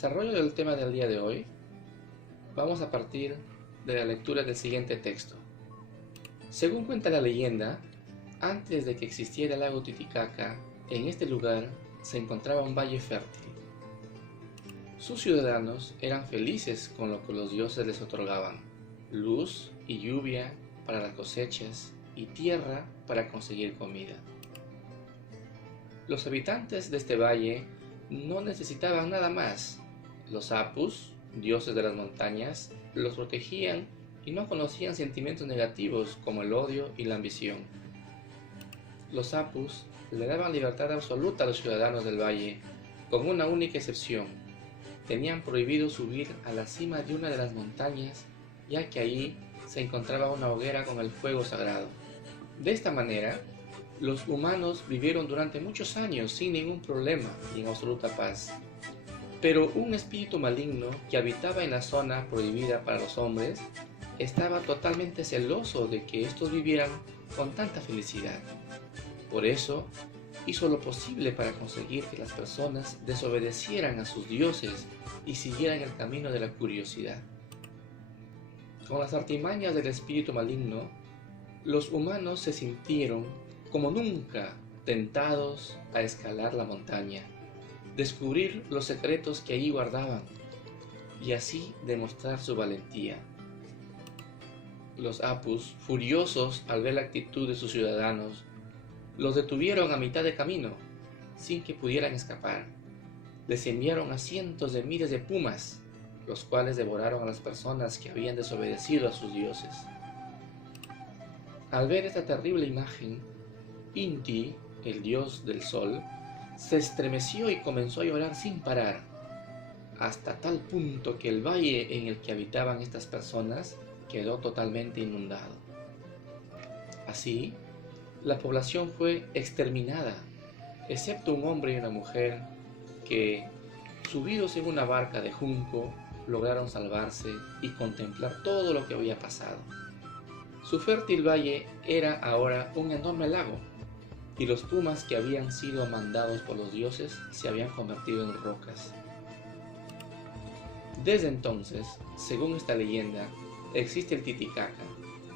desarrollo del tema del día de hoy, vamos a partir de la lectura del siguiente texto. Según cuenta la leyenda, antes de que existiera el lago Titicaca, en este lugar se encontraba un valle fértil. Sus ciudadanos eran felices con lo que los dioses les otorgaban: luz y lluvia para las cosechas y tierra para conseguir comida. Los habitantes de este valle no necesitaban nada más. Los Apus, dioses de las montañas, los protegían y no conocían sentimientos negativos como el odio y la ambición. Los Apus le daban libertad absoluta a los ciudadanos del valle, con una única excepción: tenían prohibido subir a la cima de una de las montañas, ya que allí se encontraba una hoguera con el fuego sagrado. De esta manera, los humanos vivieron durante muchos años sin ningún problema y en absoluta paz. Pero un espíritu maligno que habitaba en la zona prohibida para los hombres estaba totalmente celoso de que estos vivieran con tanta felicidad. Por eso, hizo lo posible para conseguir que las personas desobedecieran a sus dioses y siguieran el camino de la curiosidad. Con las artimañas del espíritu maligno, los humanos se sintieron como nunca tentados a escalar la montaña, descubrir los secretos que allí guardaban y así demostrar su valentía. Los Apus, furiosos al ver la actitud de sus ciudadanos, los detuvieron a mitad de camino, sin que pudieran escapar. Les enviaron a cientos de miles de pumas, los cuales devoraron a las personas que habían desobedecido a sus dioses. Al ver esta terrible imagen, Inti, el dios del sol, se estremeció y comenzó a llorar sin parar, hasta tal punto que el valle en el que habitaban estas personas quedó totalmente inundado. Así, la población fue exterminada, excepto un hombre y una mujer que, subidos en una barca de junco, lograron salvarse y contemplar todo lo que había pasado. Su fértil valle era ahora un enorme lago, y los pumas que habían sido mandados por los dioses se habían convertido en rocas. Desde entonces, según esta leyenda, existe el Titicaca,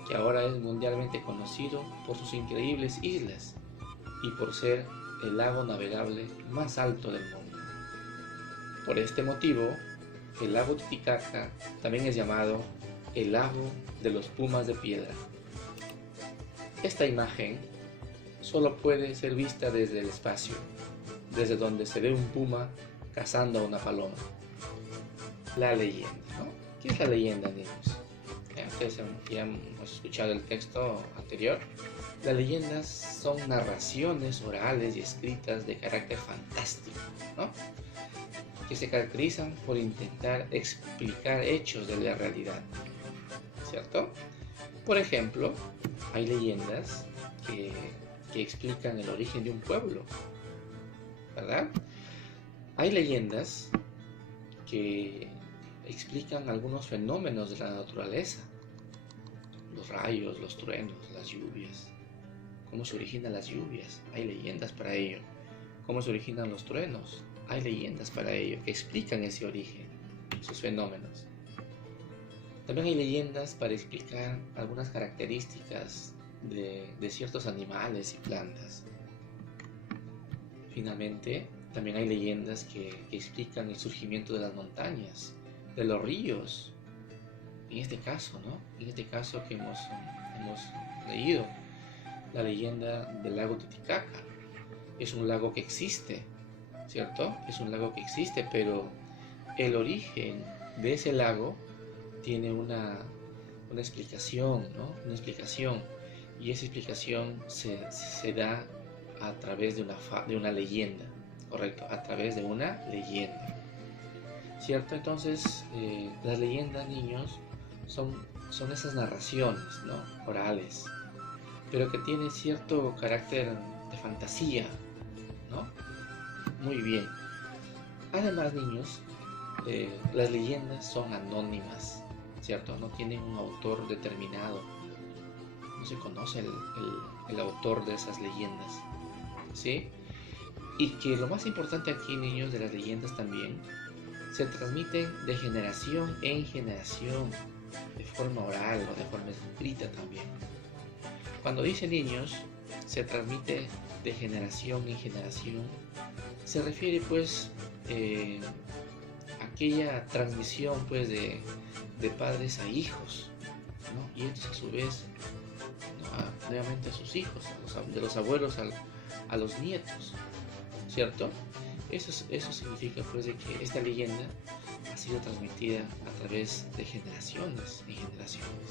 que ahora es mundialmente conocido por sus increíbles islas y por ser el lago navegable más alto del mundo. Por este motivo, el lago Titicaca también es llamado el lago de los pumas de piedra. Esta imagen solo puede ser vista desde el espacio, desde donde se ve un puma cazando a una paloma. La leyenda, ¿no? ¿Qué es la leyenda, niños? Ustedes ya hemos escuchado el texto anterior. Las leyendas son narraciones orales y escritas de carácter fantástico, ¿no?, que se caracterizan por intentar explicar hechos de la realidad, ¿cierto? Por ejemplo, hay leyendas que explican el origen de un pueblo, ¿verdad? Hay leyendas que explican algunos fenómenos de la naturaleza: los rayos, los truenos, las lluvias. ¿Cómo se originan las lluvias? Hay leyendas para ello. ¿Cómo se originan los truenos? Hay leyendas para ello que explican ese origen, esos fenómenos. También hay leyendas para explicar algunas características de ciertos animales y plantas. Finalmente, también hay leyendas que explican el surgimiento de las montañas, de los ríos. En este caso, ¿no? En este caso que hemos leído, la leyenda del lago Titicaca. Es un lago que existe, ¿cierto? Es un lago que existe, pero el origen de ese lago tiene una explicación, ¿no? Una explicación. Y esa explicación se da a través de una leyenda, ¿correcto? A través de una leyenda, ¿cierto? Entonces, las leyendas, niños, son esas narraciones, ¿no?, orales, pero que tienen cierto carácter de fantasía, ¿no? Muy bien. Además, niños, las leyendas son anónimas, ¿cierto? No tienen un autor determinado. No se conoce el autor de esas leyendas, ¿sí? Y que lo más importante aquí, niños, de las leyendas también, se transmiten de generación en generación, de forma oral o de forma escrita también. Cuando dice niños, se transmite de generación en generación, se refiere pues a aquella transmisión pues de padres a hijos, ¿no? Y estos a su vez, ¿no? Nuevamente a sus hijos, de los abuelos a los nietos, ¿cierto? Eso significa pues de que esta leyenda ha sido transmitida a través de generaciones y generaciones,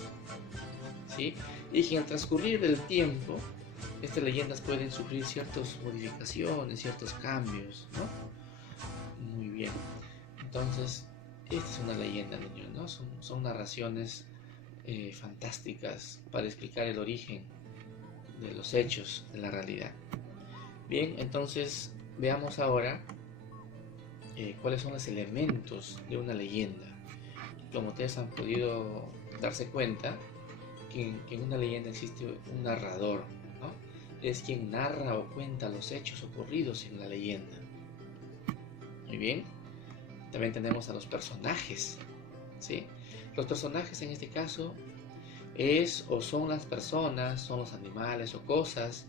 ¿sí? Y que al transcurrir del tiempo, estas leyendas pueden sufrir ciertas modificaciones, ciertos cambios, ¿no? Muy bien. Entonces, esta es una leyenda, niños, ¿no? Son narraciones fantásticas para explicar el origen de los hechos de la realidad. Bien, entonces veamos ahora cuáles son los elementos de una leyenda. Como ustedes han podido darse cuenta, que en una leyenda existe un narrador, ¿no? Es quien narra o cuenta los hechos ocurridos en la leyenda. Muy bien. También tenemos a los personajes, ¿sí? Los personajes en este caso es o son las personas, son los animales o cosas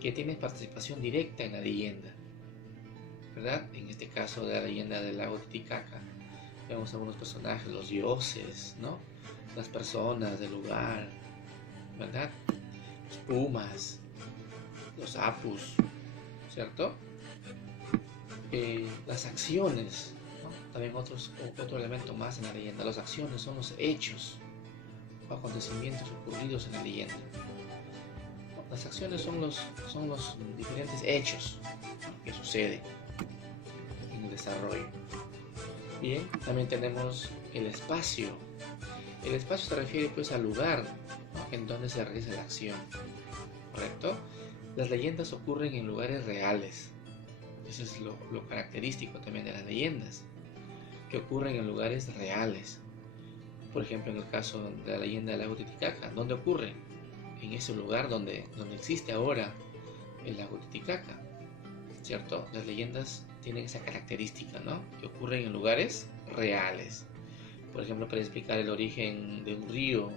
que tienen participación directa en la leyenda, ¿verdad? En este caso de la leyenda del lago Titicaca, vemos algunos personajes, los dioses, ¿no? Las personas del lugar, ¿verdad? Los pumas, los apus, ¿cierto? Las acciones, ¿no? También otro elemento más en la leyenda. Las acciones son los hechos o acontecimientos ocurridos en la leyenda. Las acciones son los diferentes hechos, ¿no? Que suceden en el desarrollo. Bien, también tenemos el espacio. El espacio se refiere pues al lugar, ¿no? En donde se realiza la acción, ¿correcto? Las leyendas ocurren en lugares reales. Eso es lo característico también de las leyendas, que ocurren en lugares reales. Por ejemplo, en el caso de la leyenda del lago Titicaca, ¿dónde ocurre? En ese lugar donde existe ahora el lago Titicaca, ¿cierto? Las leyendas tienen esa característica, ¿no? Que ocurren en lugares reales. Por ejemplo, para explicar el origen de un río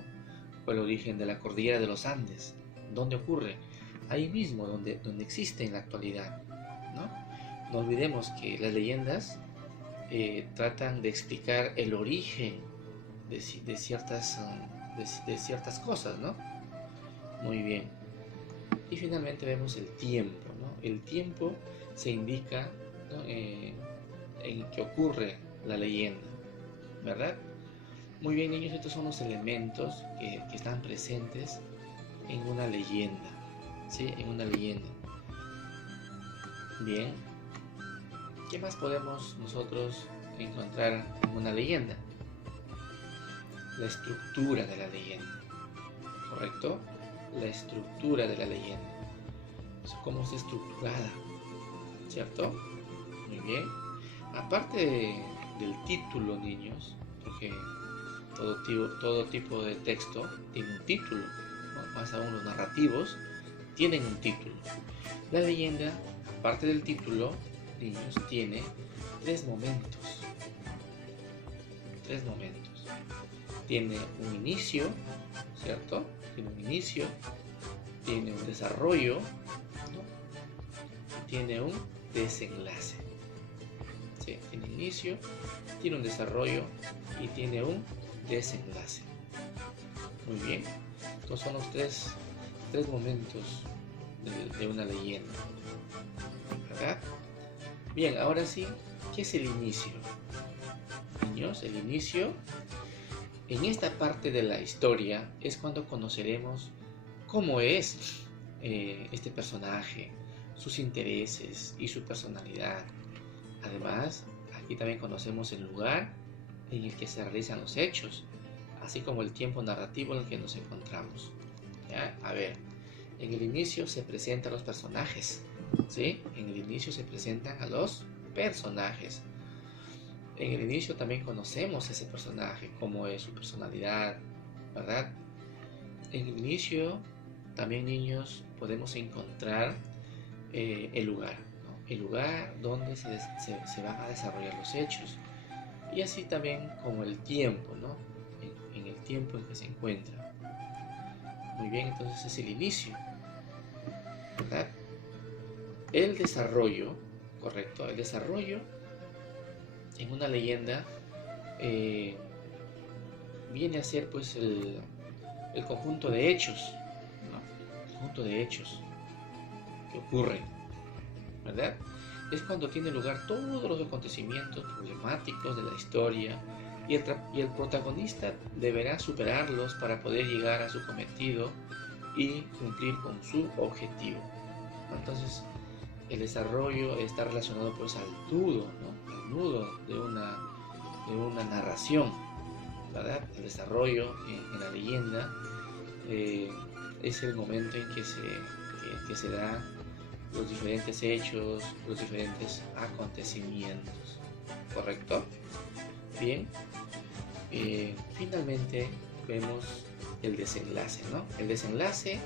o el origen de la cordillera de los Andes, ¿dónde ocurre? Ahí mismo, donde existe en la actualidad, ¿no? No olvidemos que las leyendas tratan de explicar el origen de ciertas cosas, ¿no? Muy bien. Y finalmente vemos el tiempo, ¿no? El tiempo se indica, ¿no? En que ocurre la leyenda, ¿verdad? Muy bien, niños, estos son los elementos que están presentes en una leyenda, ¿sí? En una leyenda. Bien. ¿Qué más podemos nosotros encontrar en una leyenda? La estructura de la leyenda, ¿correcto? La estructura de la leyenda. Cómo está estructurada, ¿cierto? Muy bien. Aparte del título, niños, porque todo tipo de texto tiene un título, ¿no? Más aún los narrativos tienen un título. La leyenda, aparte del título, niños, tiene tres momentos. Tiene un inicio, ¿cierto? Tiene un inicio, tiene un desarrollo, ¿no? Y tiene un desenlace. Sí, tiene inicio, tiene un desarrollo y tiene un desenlace. Muy bien. Estos son los tres momentos de una leyenda, ¿verdad? Bien, ahora sí, ¿qué es el inicio? Niños, el inicio, en esta parte de la historia, es cuando conoceremos cómo es este personaje, sus intereses y su personalidad. Además, aquí también conocemos el lugar en el que se realizan los hechos, así como el tiempo narrativo en el que nos encontramos. ¿Ya? A ver, en el inicio se presentan los personajes, ¿sí? En el inicio se presentan a los personajes. En el inicio también conocemos a ese personaje, cómo es su personalidad, ¿verdad? En el inicio también, niños, podemos encontrar el lugar, ¿no? El lugar donde se van a desarrollar los hechos. y así también como el tiempo, ¿no? En el tiempo en que se encuentra. Muy bien, entonces es el inicio, ¿verdad? El desarrollo, correcto, el desarrollo en una leyenda viene a ser pues el conjunto de hechos, ¿no? El conjunto de hechos que ocurren, ¿verdad? Es cuando tiene lugar todos los acontecimientos problemáticos de la historia y el protagonista deberá superarlos para poder llegar a su cometido y cumplir con su objetivo. Entonces, el desarrollo está relacionado pues al nudo, ¿no? Al nudo de una narración, ¿verdad? El desarrollo en la leyenda es el momento en que se da los diferentes hechos, los diferentes acontecimientos, ¿correcto? Bien, finalmente vemos el desenlace, ¿no? El desenlace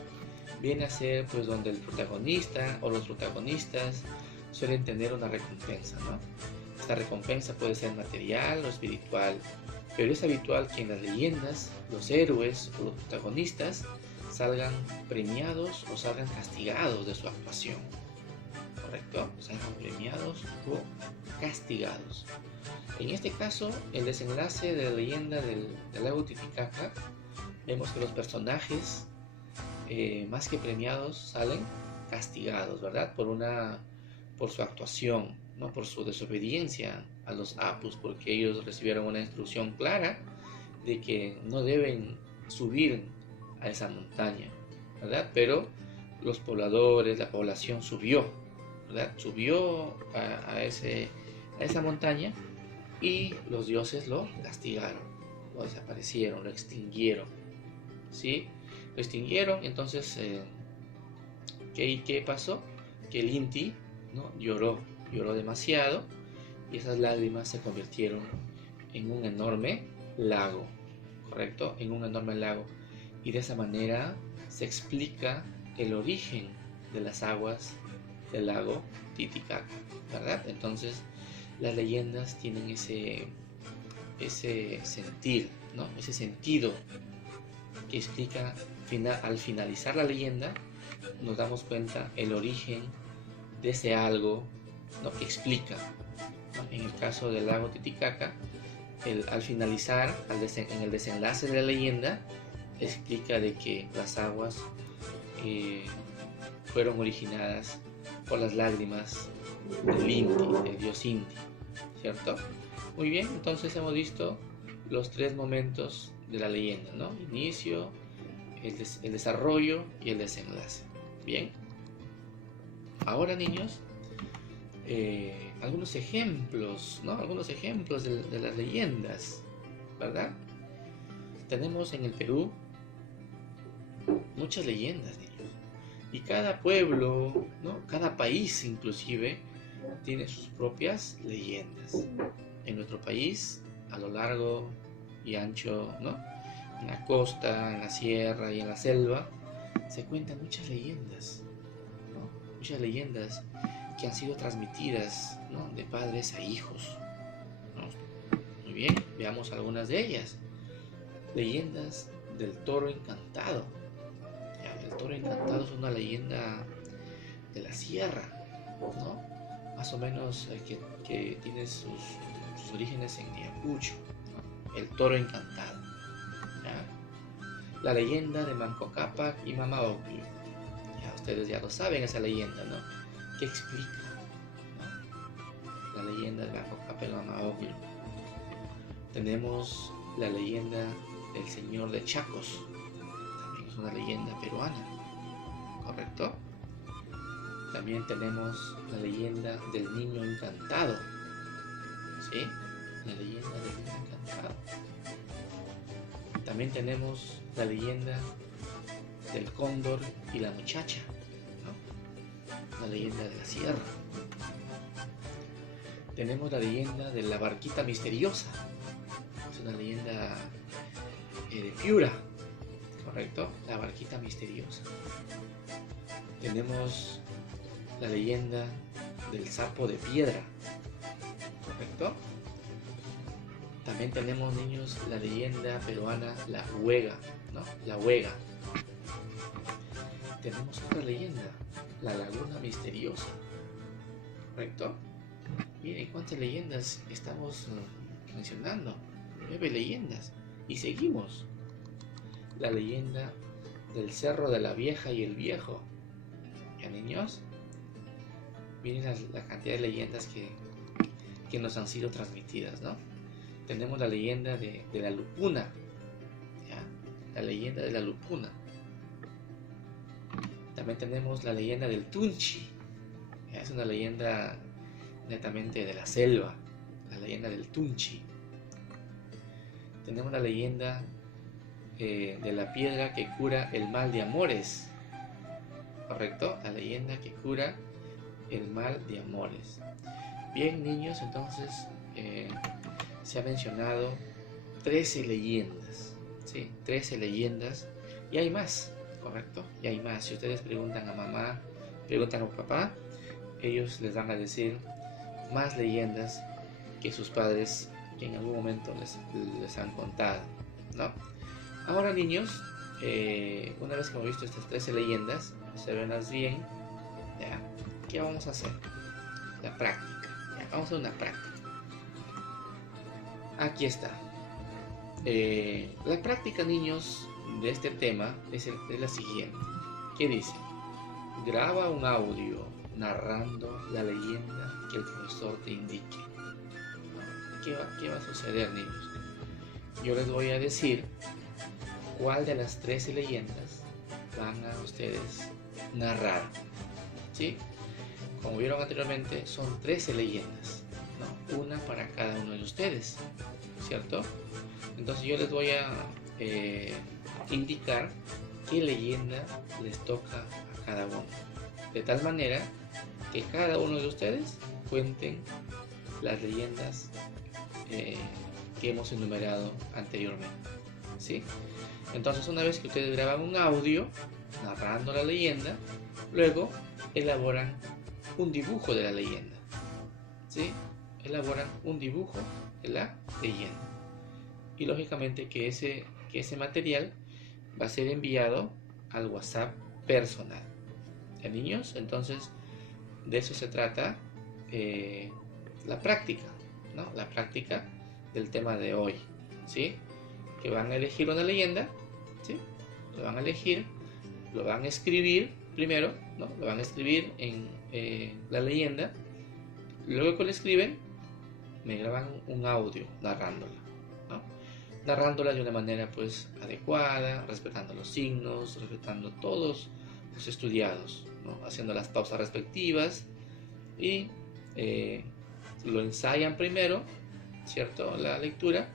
viene a ser pues donde el protagonista o los protagonistas suelen tener una recompensa, ¿no? Esta recompensa puede ser material o espiritual, pero es habitual que en las leyendas los héroes o los protagonistas salgan premiados o salgan castigados de su actuación, ¿correcto? Salgan premiados o castigados. En este caso, el desenlace de la leyenda del lago Titicaca, vemos que los personajes más que premiados salen castigados, ¿verdad? Por su actuación, no por su desobediencia a los apus, porque ellos recibieron una instrucción clara de que no deben subir a esa montaña, ¿verdad? Pero los pobladores, la población subió, ¿verdad? Subió a esa montaña y los dioses lo castigaron, lo desaparecieron, lo extinguieron, ¿sí? Lo extinguieron, entonces, ¿qué pasó? Que el Inti, ¿no? lloró demasiado y esas lágrimas se convirtieron en un enorme lago, ¿correcto? En un enorme lago. Y de esa manera se explica el origen de las aguas del lago Titicaca, ¿verdad? Entonces, las leyendas tienen ese sentir, ¿no? Ese sentido que explica, al finalizar la leyenda, nos damos cuenta el origen de ese algo, ¿no? Que explica, ¿no? En el caso del lago Titicaca, al finalizar, en el desenlace de la leyenda, explica de que las aguas fueron originadas por las lágrimas del Inti, del dios Inti, ¿cierto? Muy bien, entonces hemos visto los tres momentos de la leyenda, ¿no? Inicio, el desarrollo y el desenlace. Bien. Ahora, niños, algunos ejemplos, ¿no? Algunos ejemplos de las leyendas, ¿verdad? Tenemos en el Perú muchas leyendas, niños. Y cada pueblo, ¿no? Cada país inclusive tiene sus propias leyendas. En nuestro país, a lo largo y ancho, ¿no? En la costa, en la sierra y en la selva, se cuentan muchas leyendas, ¿no? Muchas leyendas que han sido transmitidas, ¿no? De padres a hijos, ¿no? Muy bien, veamos algunas de ellas. Leyendas del toro encantado. El toro encantado es una leyenda de la sierra, ¿no? Más o menos que tiene sus orígenes en Ayacucho, ¿no? El toro encantado, ¿ya? La leyenda de Manco Cápac y Mama Ocllo. Ya ustedes ya lo saben esa leyenda, ¿no? ¿Qué explica, ¿no? La leyenda de Manco Cápac y Mama Ocllo. Tenemos la leyenda del Señor de Chacos. También es una leyenda peruana, ¿correcto? También tenemos la leyenda del niño encantado, ¿sí? La leyenda del niño encantado. También tenemos la leyenda del cóndor y la muchacha, ¿no? La leyenda de la sierra. Tenemos la leyenda de la barquita misteriosa. Es una leyenda de Piura, ¿correcto? La barquita misteriosa. Tenemos la leyenda del sapo de piedra, ¿correcto? También tenemos, niños, la leyenda peruana, la Huega, ¿no? La Huega. Tenemos otra leyenda, la Laguna Misteriosa, ¿correcto? Miren cuántas leyendas estamos mencionando, 9 leyendas, y seguimos. La leyenda del Cerro de la Vieja y el Viejo. ¿Ya, niños? Miren la cantidad de leyendas que nos han sido transmitidas, ¿no? Tenemos la leyenda de la Lupuna, ¿ya? La leyenda de la Lupuna. También tenemos la leyenda del Tunchi, ¿ya? Es una leyenda netamente de la selva, la leyenda del Tunchi. Tenemos la leyenda de la piedra que cura el mal de amores, ¿correcto? La leyenda que cura el mal de amores. Bien, niños, entonces se ha mencionado 13 leyendas, ¿sí? 13 leyendas, y hay más, ¿correcto? Y hay más. Si ustedes preguntan a mamá, preguntan a papá, ellos les van a decir más leyendas que sus padres que en algún momento les han contado, ¿no? Ahora, niños, una vez que hemos visto estas 13 leyendas, observenlas bien, ¿ya? ¿Qué vamos a hacer? La práctica, ¿ya? Vamos a hacer una práctica. Aquí está. La práctica, niños, de este tema es la siguiente. ¿Qué dice? Graba un audio narrando la leyenda que el profesor te indique. ¿Qué va a suceder, niños? Yo les voy a decir cuál de las 13 leyendas van a ustedes narrar, ¿sí? Como vieron anteriormente, son 13 leyendas, ¿no? Una para cada uno de ustedes, ¿cierto? Entonces yo les voy a indicar qué leyenda les toca a cada uno, de tal manera que cada uno de ustedes cuenten las leyendas que hemos enumerado anteriormente, ¿sí? Entonces, una vez que ustedes graban un audio narrando la leyenda, luego elaboran un dibujo de la leyenda, ¿sí? Elaboran un dibujo de la leyenda, y lógicamente que ese material va a ser enviado al WhatsApp personal. ¿Ya, niños? Entonces, de eso se trata la práctica, ¿no? La práctica del tema de hoy, ¿sí? Que van a elegir una leyenda, ¿sí? Lo van a elegir, lo van a escribir primero, ¿no? Lo van a escribir en la leyenda. Luego que lo escriben, me graban un audio narrándola, ¿no? Narrándola de una manera pues adecuada, respetando los signos, respetando todos los estudiados, ¿no? Haciendo las pausas respectivas, y lo ensayan primero, ¿cierto? La lectura,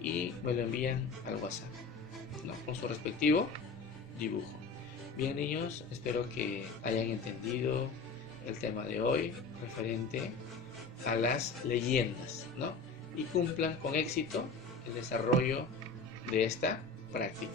y me lo envían al WhatsApp, ¿no? Con su respectivo dibujo. Bien, niños, espero que hayan entendido el tema de hoy referente a las leyendas, ¿no? Y cumplan con éxito el desarrollo de esta práctica.